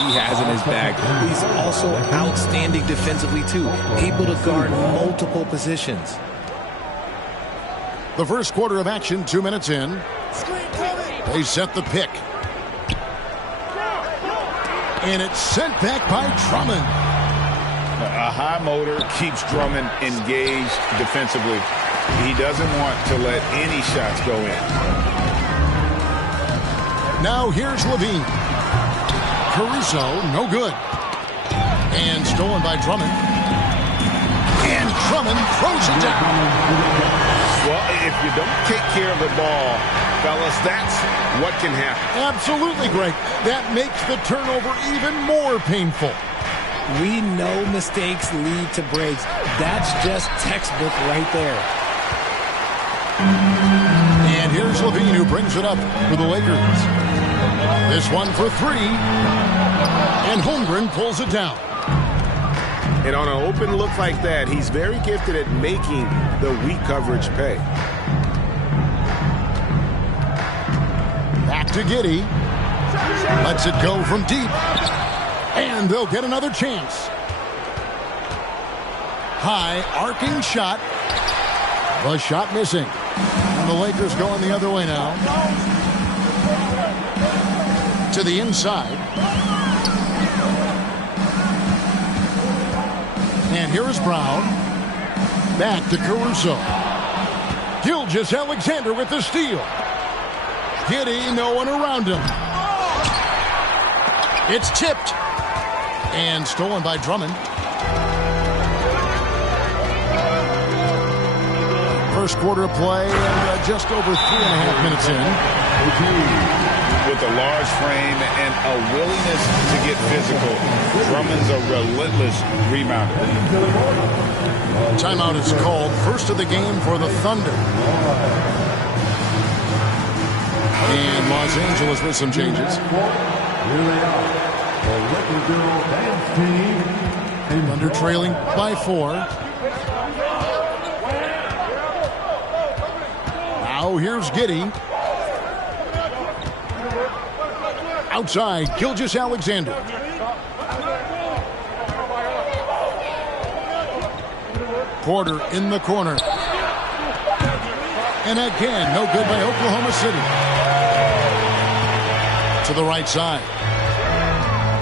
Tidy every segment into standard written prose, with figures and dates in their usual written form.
he has in his bag. He's also outstanding defensively too, able to guard multiple positions. The first quarter of action, 2 minutes in. They set the pick. And it's sent back by Drummond. A high motor keeps Drummond engaged defensively. He doesn't want to let any shots go in. Now here's Levine. Caruso, no good. And stolen by Drummond. And Drummond throws it down. Well, if you don't take care of the ball, fellas, that's what can happen. Absolutely, Greg. That makes the turnover even more painful. We know mistakes lead to breaks. That's just textbook right there. And here's Levine, who brings it up for the Lakers. This one for three. And Holmgren pulls it down. And on an open look like that, he's very gifted at making the weak coverage pay. Back to Giddey. Lets it go from deep. And they'll get another chance. High arcing shot. The shot missing. And the Lakers going the other way now. To the inside. And here is Brown. Back to Caruso. Gilgeous-Alexander with the steal. Giddey, no one around him. It's tipped. And stolen by Drummond. First quarter of play, and just over 3.5 minutes in. With a large frame and a willingness to get physical, Drummond's a relentless rebounder. Timeout is called. First of the game for the Thunder. And Los Angeles with some changes. Thunder trailing by 4. Now here's Giddey. Outside, Gilgeous-Alexander. Porter in the corner. And again, no good by Oklahoma City. To the right side.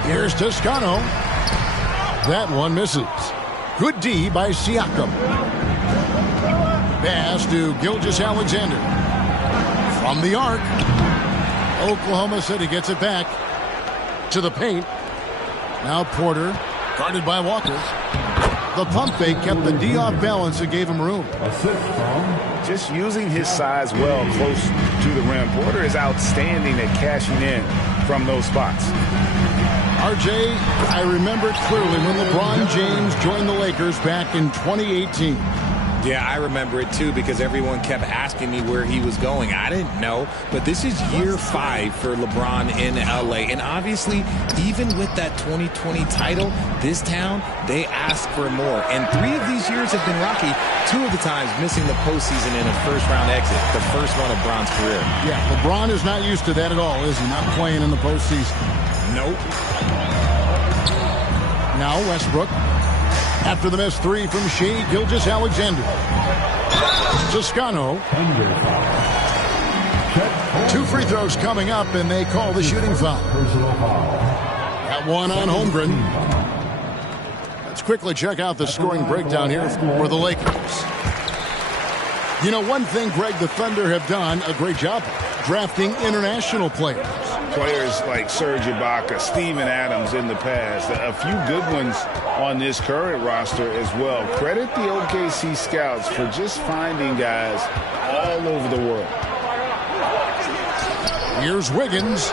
Here's Toscano. That one misses. Good D by Siakam. Pass to Gilgeous-Alexander. From the arc. Oklahoma City gets it back to the paint. Now Porter, guarded by Walker. The pump fake kept the D off balance and gave him room. Just using his size well close to the rim. Porter is outstanding at cashing in from those spots. RJ, I remember clearly when LeBron James joined the Lakers back in 2018. Yeah, I remember it too because everyone kept asking me where he was going. I didn't know, but this is year 5 for LeBron in LA. And obviously, even with that 2020 title, this town, they ask for more. And 3 of these years have been rocky. 2 of the times missing the postseason in a first-round exit, the first one of Bron's career. Yeah, LeBron is not used to that at all, is he? Not playing in the postseason. Nope. Now Westbrook. After the missed 3 from Shea Gilgeous-Alexander. Toscano. 2 free throws coming up, and they call the shooting foul. That one on Holmgren. Let's quickly check out the scoring breakdown here for the Lakers. You know, one thing, Greg, the Thunder have done a great job drafting international players. Players like Serge Ibaka, Steven Adams in the past, a few good ones on this current roster as well. Credit the OKC scouts for just finding guys all over the world. Here's Wiggins.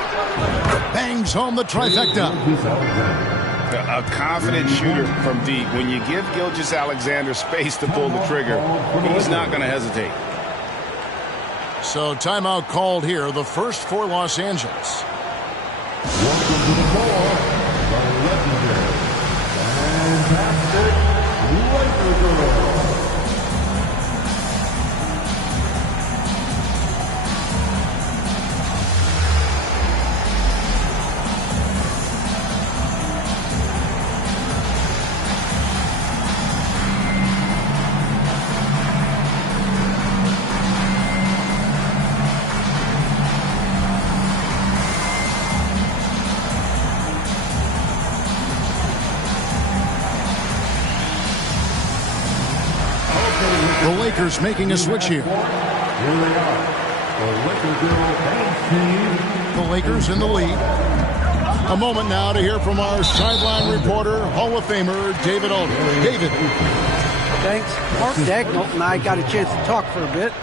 Bangs home the trifecta. A confident shooter from deep. When you give Gilgeous-Alexander space to pull the trigger, he's not going to hesitate. So timeout called here, the first for Los Angeles. Welcome to the floor, the legendary, fantastic Laker girl. The Lakers making a switch here. Here they are. The Lakers and The Lakers in the lead. A moment now to hear from our sideline reporter, Hall of Famer David Aldridge. David. Thanks. Mark Daigneault and I got a chance to talk for a bit.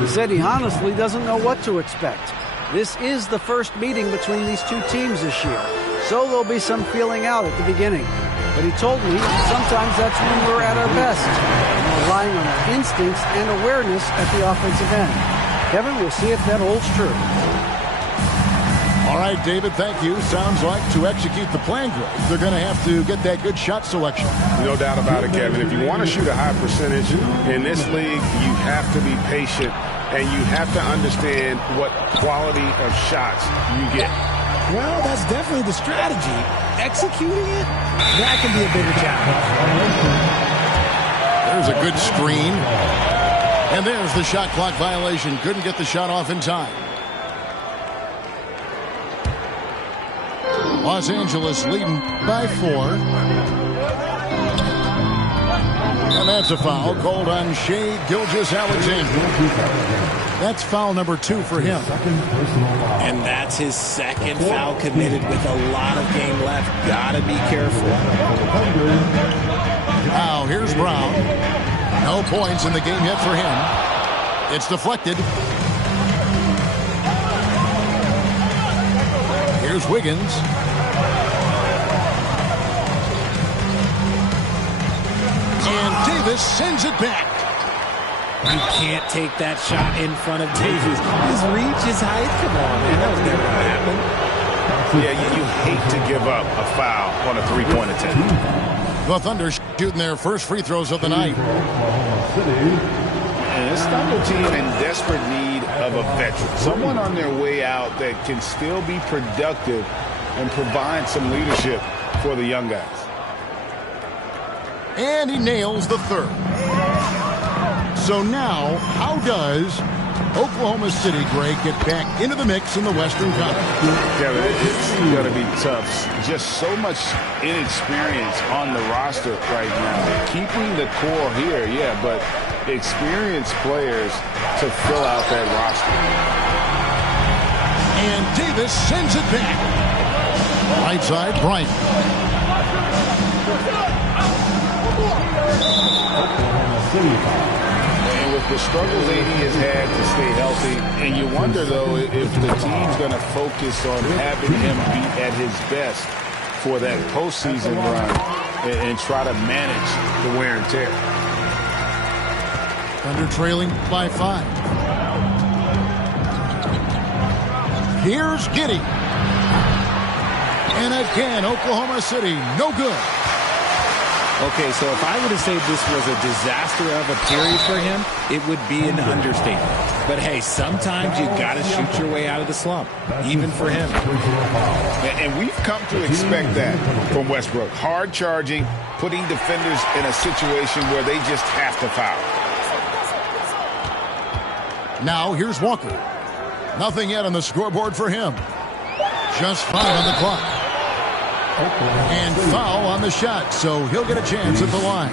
He said he honestly doesn't know what to expect. This is the first meeting between these two teams this year, so there'll be some feeling out at the beginning. But he told me sometimes that's when we're at our best, relying on our instincts and awareness at the offensive end. Kevin, we'll see if that holds true. All right, David, thank you. Sounds like to execute the plan, they're going to have to get that good shot selection. No doubt about it, Kevin. If you want to shoot a high percentage in this league, you have to be patient, and you have to understand what quality of shots you get. Well, that's definitely the strategy. Executing it, that can be a bigger challenge. There's a good screen. And there's the shot clock violation. Couldn't get the shot off in time. Los Angeles leading by 4. And that's a foul called on Shai Gilgeous-Alexander. That's foul number 2 for him. And that's his second foul committed with a lot of game left. Gotta be careful. Now here's Brown. No points in the game yet for him. It's deflected. Here's Wiggins. And Davis sends it back. You can't take that shot in front of Davis. His reach, his height, come on, man. That was never going to happen. Yeah, you hate to give up a foul on a three-point attempt. The Thunder shooting their first free throws of the night. And this Thunder team in desperate need of a veteran. Someone on their way out that can still be productive and provide some leadership for the young guys. And he nails the third. So now, how does Oklahoma City, Greg, get back into the mix in the Western Conference? Kevin, it's going to be tough. Just so much inexperience on the roster right now. Keeping the core here, yeah, but experienced players to fill out that roster. And Davis sends it back. Right side, Bryant. And with the struggles AD has had to stay healthy, and you wonder, though, if the team's going to focus on having him be at his best for that postseason run and try to manage the wear and tear. Thunder trailing by 5. Here's Giddey. And again, Oklahoma City, no good. Okay, so if I were to say this was a disaster of a period for him, it would be an understatement. But hey, sometimes you got to shoot your way out of the slump, even for him. And we've come to expect that from Westbrook. Hard charging, putting defenders in a situation where they just have to foul. Now here's Walker. Nothing yet on the scoreboard for him. Just 5 on the clock. And foul on the shot, so he'll get a chance at the line.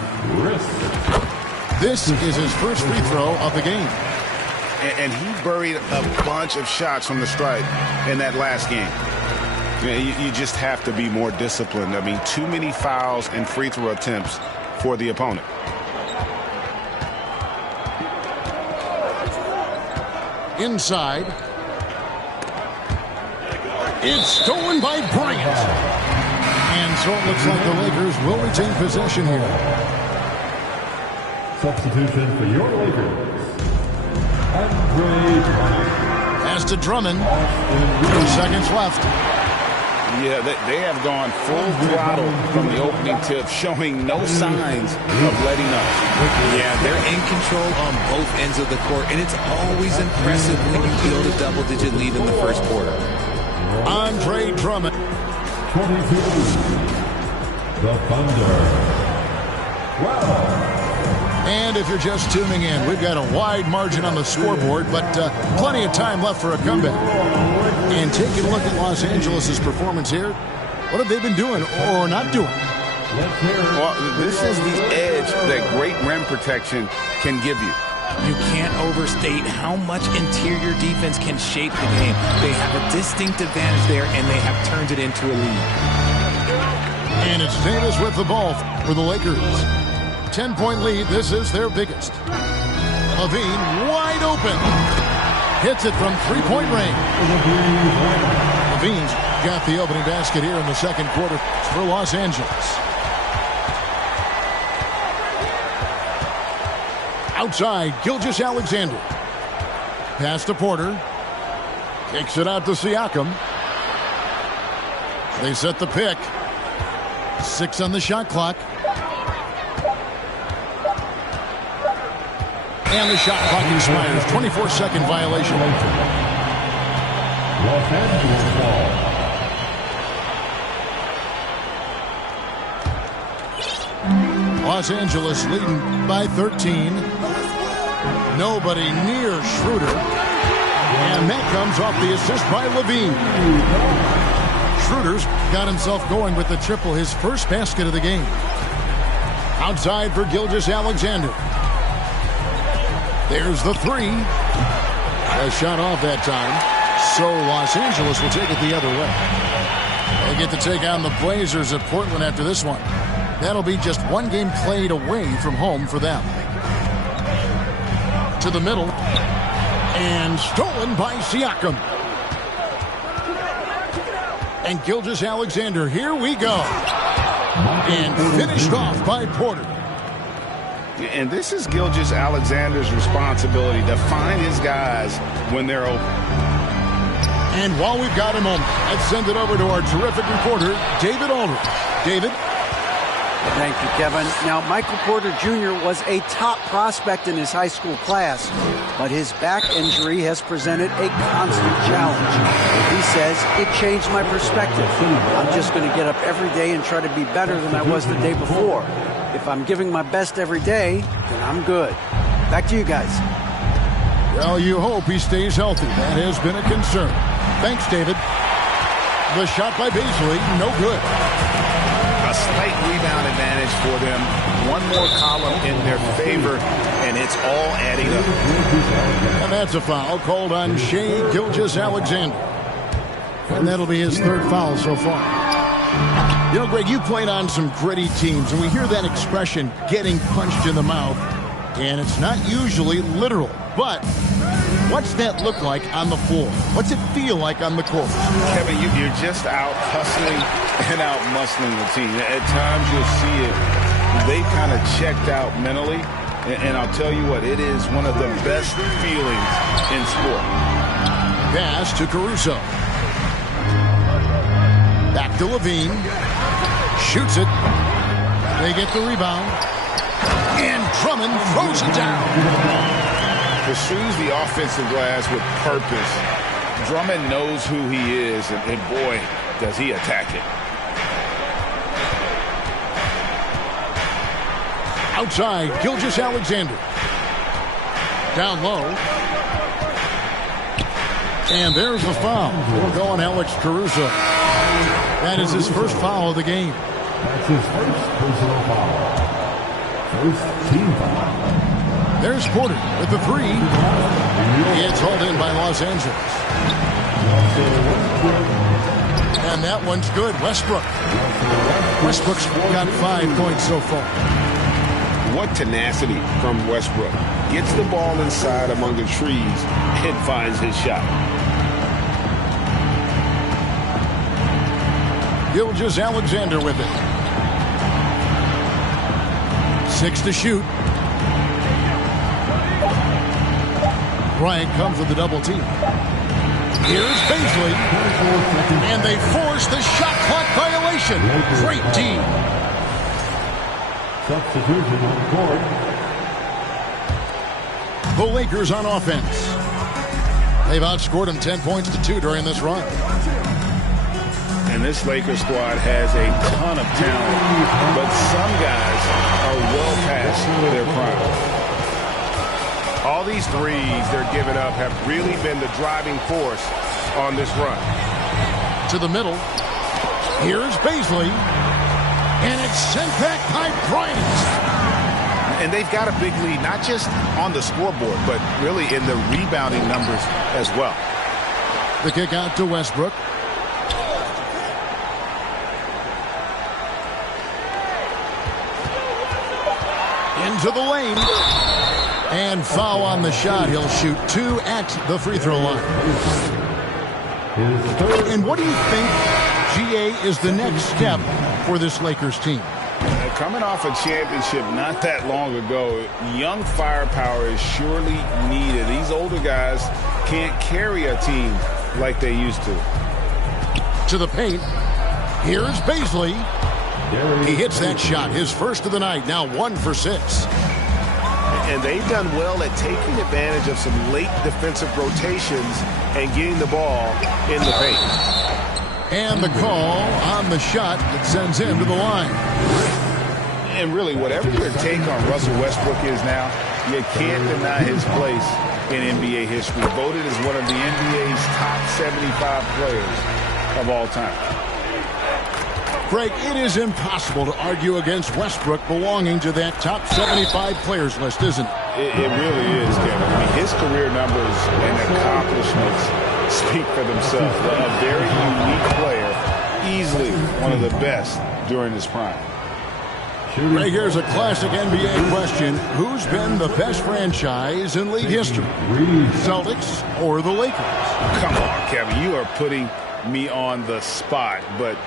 This is his first free throw of the game. And he buried a bunch of shots from the stripe in that last game. You just have to be more disciplined. I mean, too many fouls and free throw attempts for the opponent. Inside. It's stolen by Bryant. And so it looks like the Lakers will retain possession here. Substitution for your Lakers. Andre Drummond. Pass to Drummond. 2 seconds left. Yeah, they have gone full throttle from the opening tip, showing no signs of letting up. Yeah, they're in control on both ends of the court, and it's always impressive when you build a double-digit lead in the first quarter. Andre Drummond. 22. The Thunder. Wow. And if you're just tuning in, we've got a wide margin on the scoreboard, but plenty of time left for a comeback. And taking a look at Los Angeles' performance here, what have they been doing or not doing? Well, this is the edge that great rim protection can give you. You can't overstate how much interior defense can shape the game. They have a distinct advantage there, and they have turned it into a lead. And it's Davis with the ball for the Lakers. 10-point lead. This is their biggest. LaVine wide open. Hits it from three-point range. LaVine's got the opening basket here in the second quarter for Los Angeles. Outside, Gilgeous-Alexander. Pass to Porter. Kicks it out to Siakam. They set the pick. 6 on the shot clock. And the shot clock expires. 24-second violation. Los Angeles ball. Los Angeles leading by 13. Nobody near Schroeder. And that comes off the assist by LaVine. Schroeder's got himself going with the triple, his first basket of the game. Outside for Gilgeous-Alexander. There's the three. A shot off that time. So Los Angeles will take it the other way. They get to take on the Blazers of Portland after this one. That'll be just one game played away from home for them. To the middle. And stolen by Siakam. And Gilgeous-Alexander, here we go. And finished off by Porter. And this is Gilgeous-Alexander's responsibility to find his guys when they're open. And while we've got a moment, let's send it over to our terrific reporter, David Aldridge. David? Thank you, Kevin. Now, Michael Porter Jr. was a top prospect in his high school class, but his back injury has presented a constant challenge. He says, it changed my perspective. I'm just going to get up every day and try to be better than I was the day before. If I'm giving my best every day, then I'm good. Back to you guys. Well, you hope he stays healthy. That has been a concern. Thanks, David. The shot by Beasley, no good. A slight rebound advantage for them. One more column in their favor, and it's all adding up. And that's a foul called on Shai Gilgeous-Alexander. And that'll be his third foul so far. You know, Greg, you played on some gritty teams, and we hear that expression, getting punched in the mouth, and it's not usually literal. But what's that look like on the floor? What's it feel like on the court? Kevin, you're just out hustling and out muscling the team. At times you'll see it. They've kind of checked out mentally, and I'll tell you what, it is one of the best feelings in sport. Pass to Caruso. Back to LaVine. Shoots it. They get the rebound. And Drummond throws it down. Pursues the offensive glass with purpose. Drummond knows who he is, and boy, does he attack it. Outside, Gilgeous-Alexander. Down low. And there's the foul. We'll go on Alex Caruso. That is his first foul of the game. That's his first personal foul. First team foul. There's Porter with the three. It's hauled in by Los Angeles. And that one's good. Westbrook. Westbrook's got 5 points so far. What tenacity from Westbrook. Gets the ball inside among the trees and finds his shot. Gilgeous-Alexander with it. 6 to shoot. Bryant comes with the double team. Here's Beasley. And they force the shot clock violation. Great team. Substitution on court. The Lakers on offense. They've outscored them 10 points to 2 during this run. And this Lakers squad has a ton of talent, but some guys are well past their prime. All these threes they're giving up have really been the driving force on this run. To the middle. Here's Beasley. And it's sent back by Bryant. And they've got a big lead, not just on the scoreboard, but really in the rebounding numbers as well. The kick out to Westbrook. Into the lane. And foul on the shot. He'll shoot 2 at the free throw line. And what do you think, GA, is the next step for this Lakers team? Coming off a championship not that long ago, young firepower is surely needed. These older guys can't carry a team like they used to. To the paint. Here's Baisley. He hits that shot, his first of the night, now 1 for 6. And they've done well at taking advantage of some late defensive rotations and getting the ball in the paint. And the call on the shot that sends him to the line. And really, whatever your take on Russell Westbrook is now, you can't deny his place in NBA history. Voted as one of the NBA's top 75 players of all time. Greg, it is impossible to argue against Westbrook belonging to that top 75 players list, isn't it? It really is, Kevin. I mean, his career numbers and accomplishments speak for themselves. A very unique player, easily one of the best during his prime. Right, here's a classic NBA question. Who's been the best franchise in league history? Celtics or the Lakers? Come on, Kevin. You are putting me on the spot, but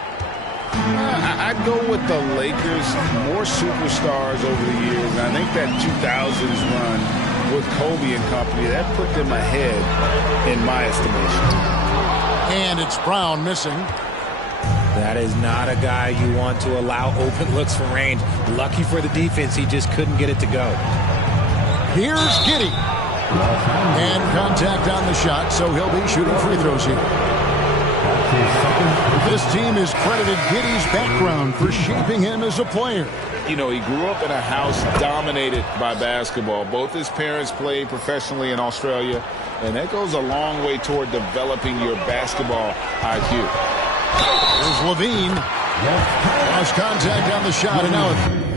I'd go with the Lakers. More superstars over the years, and I think that 2000s run with Kobe and company, that put them ahead in my estimation. And it's Brown missing. That is not a guy you want to allow open looks from range. Lucky for the defense, he just couldn't get it to go. Here's Giddey. And contact on the shot, so he'll be shooting free throws here. This team has credited Giddey's background for shaping him as a player. You know, he grew up in a house dominated by basketball. Both his parents played professionally in Australia, and that goes a long way toward developing your basketball IQ. Here's Levine. Lost contact on the shot, and now it's...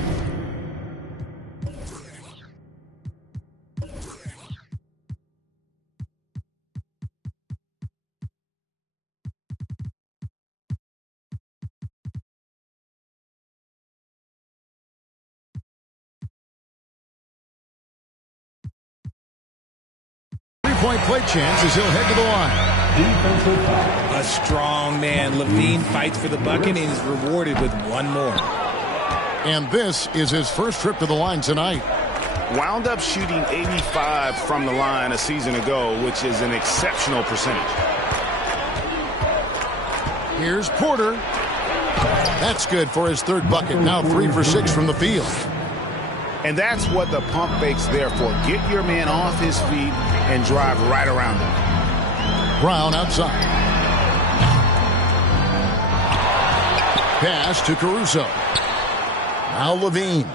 3-point play chance as he'll head to the line. A strong man. Levine fights for the bucket and is rewarded with one more. And this is his first trip to the line tonight. Wound up shooting 85 from the line a season ago, which is an exceptional percentage. Here's Porter. That's good for his third bucket. Now 3 for 6 from the field. And that's what the pump fake's there for. Get your man off his feet and drive right around him. Brown outside. Pass to Caruso. Now Levine.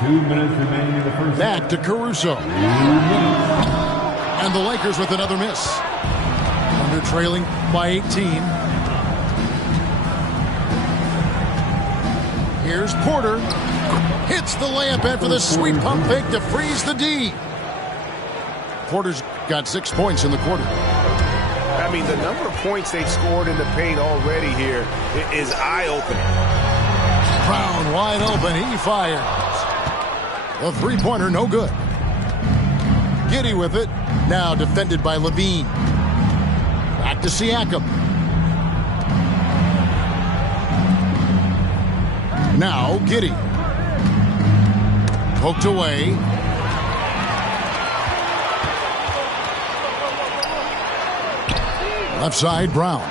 2 minutes remaining in the first. Back to Caruso. And the Lakers with another miss. Under trailing by 18. Here's Porter. Hits the layup after the sweet pump fake to freeze the D. Porter's got 6 points in the quarter. I mean, the number of points they've scored in the paint already here is eye-opening. Brown wide open. He fires. The three-pointer no good. Giddey with it. Now defended by Levine. Back to Siakam. Now Giddey. Poked away. Left side, Brown.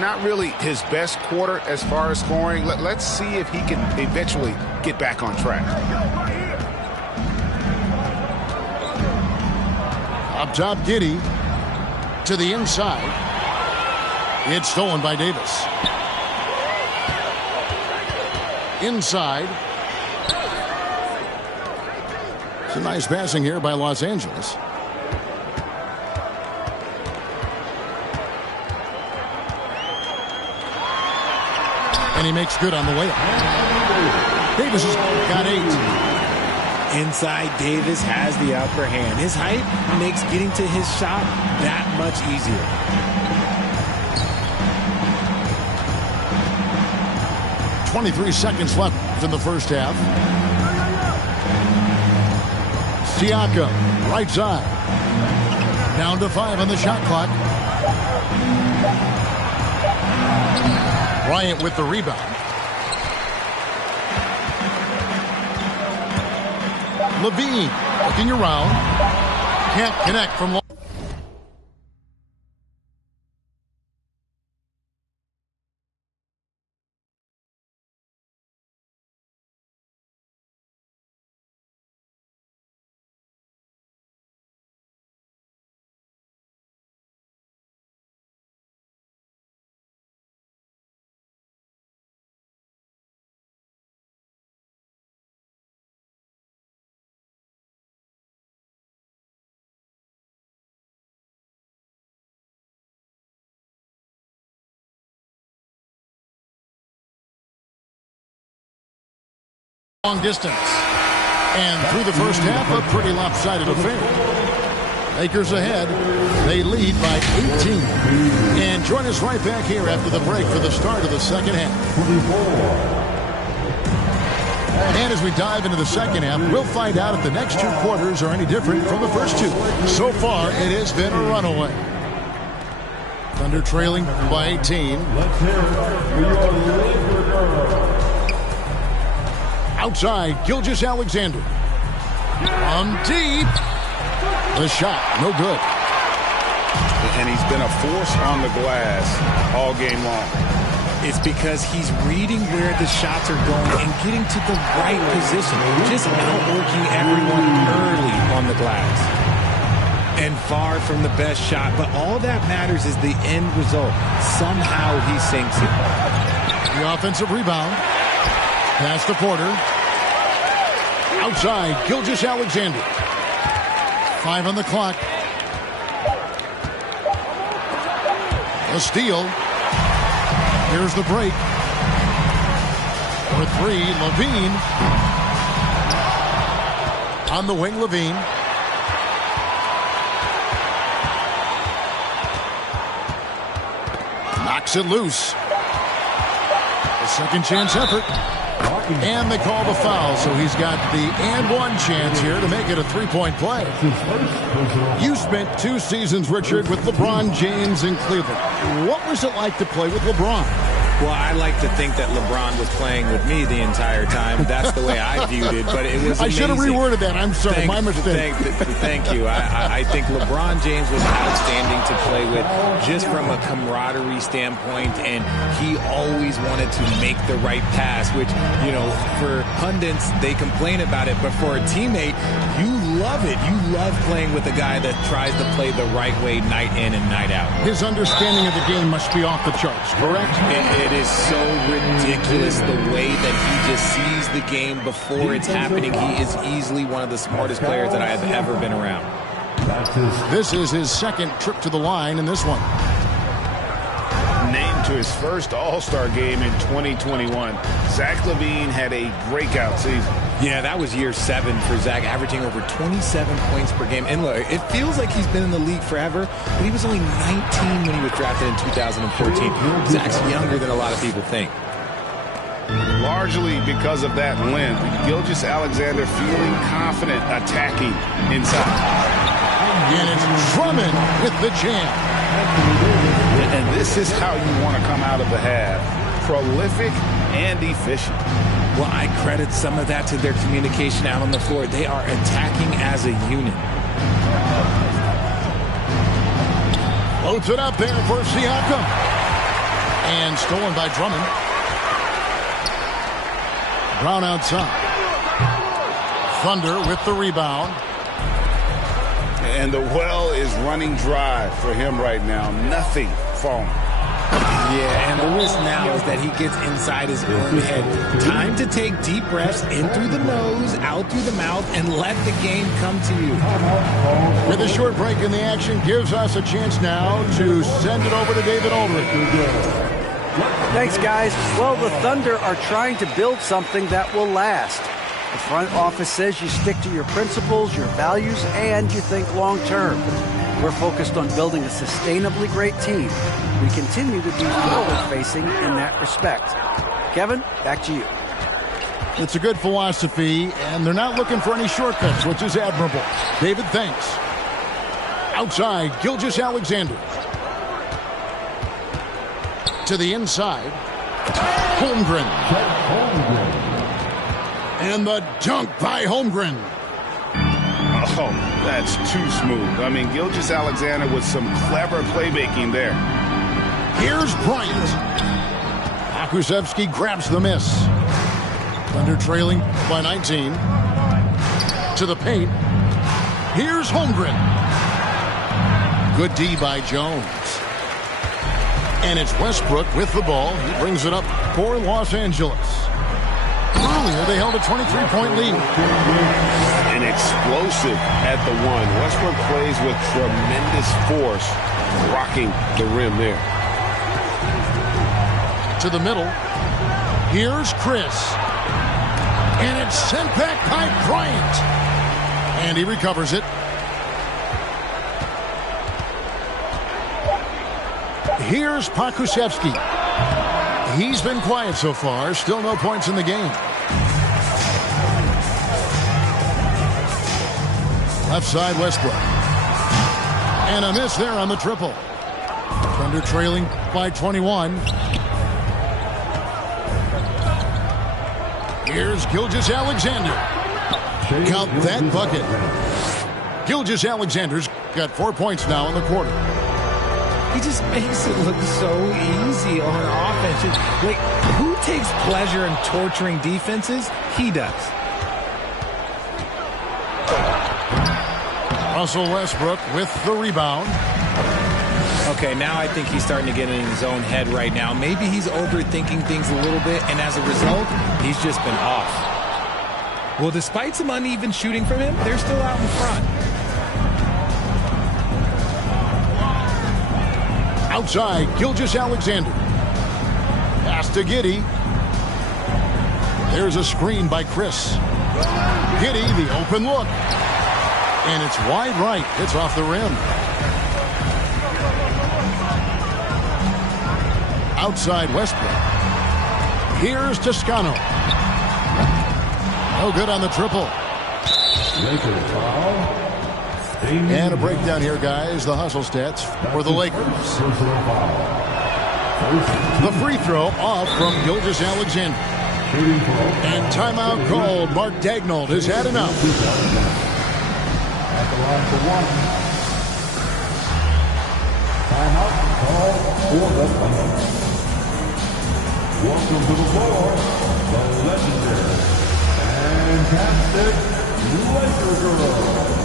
Not really his best quarter as far as scoring. Let's see if he can eventually get back on track. Up top, Giddey. To the inside. It's stolen by Davis. Inside. Some nice passing here by Los Angeles. And he makes good on the layup. Davis has got 8. Inside, Davis has the upper hand. His height makes getting to his shot that much easier. .23 seconds left in the first half. Siakam, right side. Down to 5 on the shot clock. Bryant with the rebound. Levine looking around. Can't connect from long. Long distance. And through the first half, a pretty lopsided affair. Lakers ahead. They lead by 18. And join us right back here after the break for the start of the second half. And as we dive into the second half, we'll find out if the next 2 quarters are any different from the first 2. So far, it has been a runaway. Thunder trailing by 18. Let's hear it for your Laker girl. Outside, Gilgeous-Alexander. From deep. The shot, no good. And he's been a force on the glass all game long. It's because he's reading where the shots are going and getting to the right position. Just outworking everyone early on the glass. And far from the best shot, but all that matters is the end result. Somehow he sinks it. The offensive rebound. Pass to Porter. Outside, Gilgeous-Alexander. 5 on the clock. A steal. Here's the break. For 3, Levine. On the wing, Levine. Knocks it loose. A second chance effort. And they call the foul, so he's got the and 1 chance here to make it a 3-point play. You spent 2 seasons, Richard, with LeBron James in Cleveland. What was it like to play with LeBron? Well, I like to think that LeBron was playing with me the entire time. That's the way I viewed it, but it was amazing. I should have reworded that. I'm sorry, my mistake. Thank you. I think LeBron James was outstanding to play with just from a camaraderie standpoint, and he always wanted to make the right pass, which, you know, for pundits, they complain about it, but for a teammate, you love it. You love playing with a guy that tries to play the right way night in and night out. His understanding of the game must be off the charts, correct? It is so ridiculous the way that he just sees the game before it's happening. He is easily one of the smartest players that I have ever been around. This is his second trip to the line in this one. Named to his first All-Star game in 2021, Zach LaVine had a breakout season. Yeah, that was year 7 for Zach, averaging over 27 points per game. And look, it feels like he's been in the league forever, but he was only 19 when he was drafted in 2014. Zach's younger than a lot of people think. Largely because of that limb, Gilgeous-Alexander feeling confident attacking inside. And it's Drummond with the jam. And this is how you want to come out of the half. Prolific and efficient. Well, I credit some of that to their communication out on the floor. They are attacking as a unit. Loads it up there for Siakam. And stolen by Drummond. Brown outside. Thunder with the rebound. And the well is running dry for him right now. Nothing falling. Yeah, and the risk now is that he gets inside his own head. Time to take deep breaths in through the nose, out through the mouth, and let the game come to you. With a short break in the action, gives us a chance now to send it over to David Aldridge. Thanks, guys. Well, the Thunder are trying to build something that will last. The front office says you stick to your principles, your values, and you think long term. We're focused on building a sustainably great team. We continue to be forward-facing in that respect. Kevin, back to you. It's a good philosophy, and they're not looking for any shortcuts, which is admirable. David, thanks. Outside, Gilgeous-Alexander. To the inside, Holmgren. And the dunk by Holmgren. Oh, that's too smooth. I mean, Gilgeous-Alexander with some clever playmaking there. Here's Bryant. Pokusevski grabs the miss. Thunder trailing by 19. To the paint. Here's Holmgren. Good D by Jones. And it's Westbrook with the ball. He brings it up for Los Angeles. Earlier, they held a 23-point lead. And explosive at the one. Westbrook plays with tremendous force, rocking the rim there. To the middle. Here's Chris. And it's sent back by Bryant. And he recovers it. Here's Pokusevski. He's been quiet so far. Still no points in the game. Left side, Westbrook. And a miss there on the triple. Thunder trailing by 21. Here's Gilgeous-Alexander. Count that bucket. Gilgeous-Alexander's got 4 points now in the quarter. He just makes it look so easy on offense. Like, who takes pleasure in torturing defenses? He does. Russell Westbrook with the rebound. Okay, now I think he's starting to get in his own head right now. Maybe he's overthinking things a little bit, and as a result, he's just been off. Well, despite some uneven shooting from him, they're still out in front. Outside, Gilgeous-Alexander. Pass to Giddey. There's a screen by Chris. Giddey, the open look. And it's wide right. It's off the rim. Outside Westbrook. Here's Toscano. No good on the triple. And a breakdown here, guys. The hustle stats for the Lakers. The free throw off from Gilgeous-Alexander. And timeout called. Mark Daigneault has had enough. At the line for one. Timeout called for the Thunder. Welcome to the floor, the legendary, fantastic Laker girl.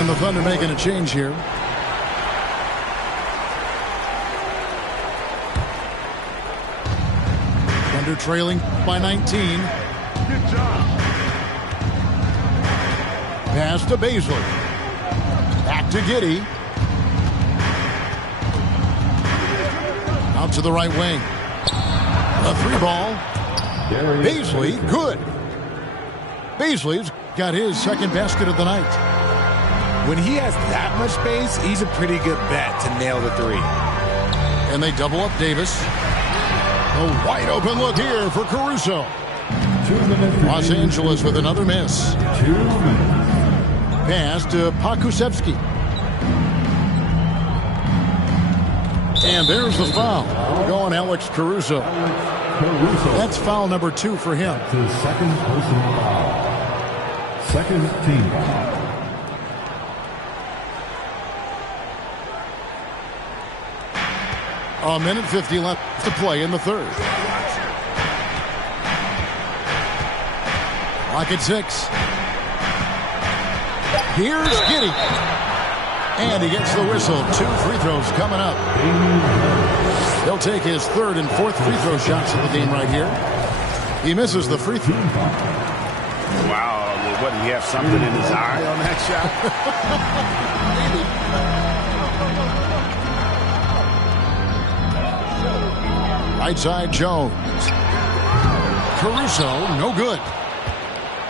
And the Thunder making a change here. Thunder trailing by 19. Good job. Pass to Bazley. Back to Giddey. Out to the right wing. A three ball. Bazley, good. Bazley's got his second basket of the night. When he has that much space, he's a pretty good bet to nail the three. And they double up Davis. A wide open look here for Caruso. 2 minutes. Los Angeles with another miss. 2 minutes. Pass to Pokusevski. And there's the foul. We're going Alex Caruso. Caruso. That's foul number 2 for him. His second personal foul. Second team foul. A minute 50 left to play in the third. Clock at 6. Here's Giddey. And he gets the whistle. 2 free throws coming up. He'll take his third and fourth free throw shots of the game right here. He misses the free throw. Wow, what, did he have something in his eye on that shot? Right side, Jones. Caruso, no good.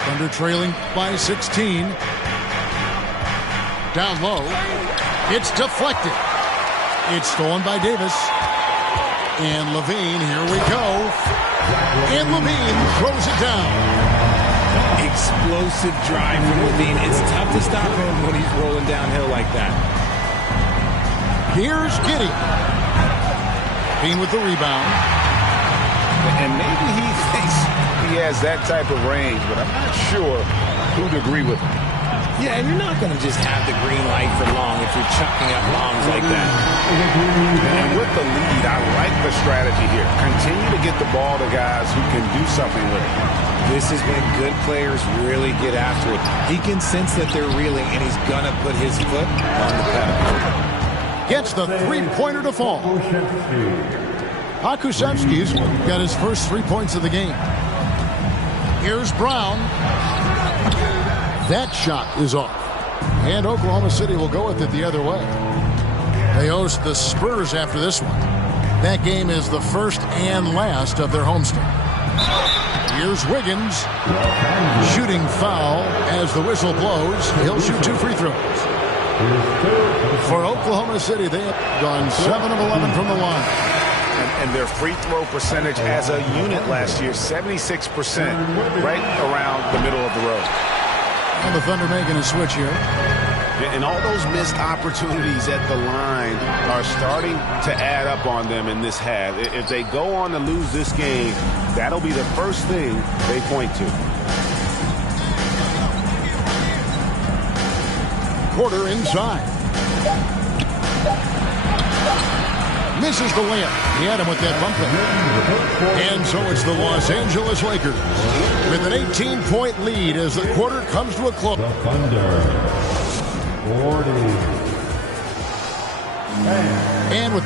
Thunder trailing by 16. Down low. It's deflected. It's stolen by Davis. And Levine, here we go. And Levine throws it down. Explosive drive from Levine. It's tough to stop him when he's rolling downhill like that. Here's Giddey. Levine with the rebound. And maybe he thinks he has that type of range, but I'm not sure who'd agree with him. Yeah, and you're not going to just have the green light for long if you're chucking up bombs like that. And with the lead, I like the strategy here. Continue to get the ball to guys who can do something with it. This is when good players really get after it. He can sense that they're reeling, and he's going to put his foot on the pedal. Gets the three-pointer to fall. Pokusevski's got his first 3 points of the game. Here's Brown. That shot is off. And Oklahoma City will go with it the other way. They host the Spurs after this one. That game is the first and last of their homestand. Here's Wiggins. Shooting foul as the whistle blows. He'll shoot 2 free throws. For Oklahoma City, they have gone 7 of 11 from the line. And their free throw percentage as a unit last year, 76%, right around the middle of the road. And the Thunder making a switch here. And all those missed opportunities at the line are starting to add up on them in this half. If they go on to lose this game, that'll be the first thing they point to. Porter inside. Misses the layup. He had him with that bump in. And so it's the Los Angeles Lakers with an 18-point lead as the quarter comes to a close. The Thunder. 40. And with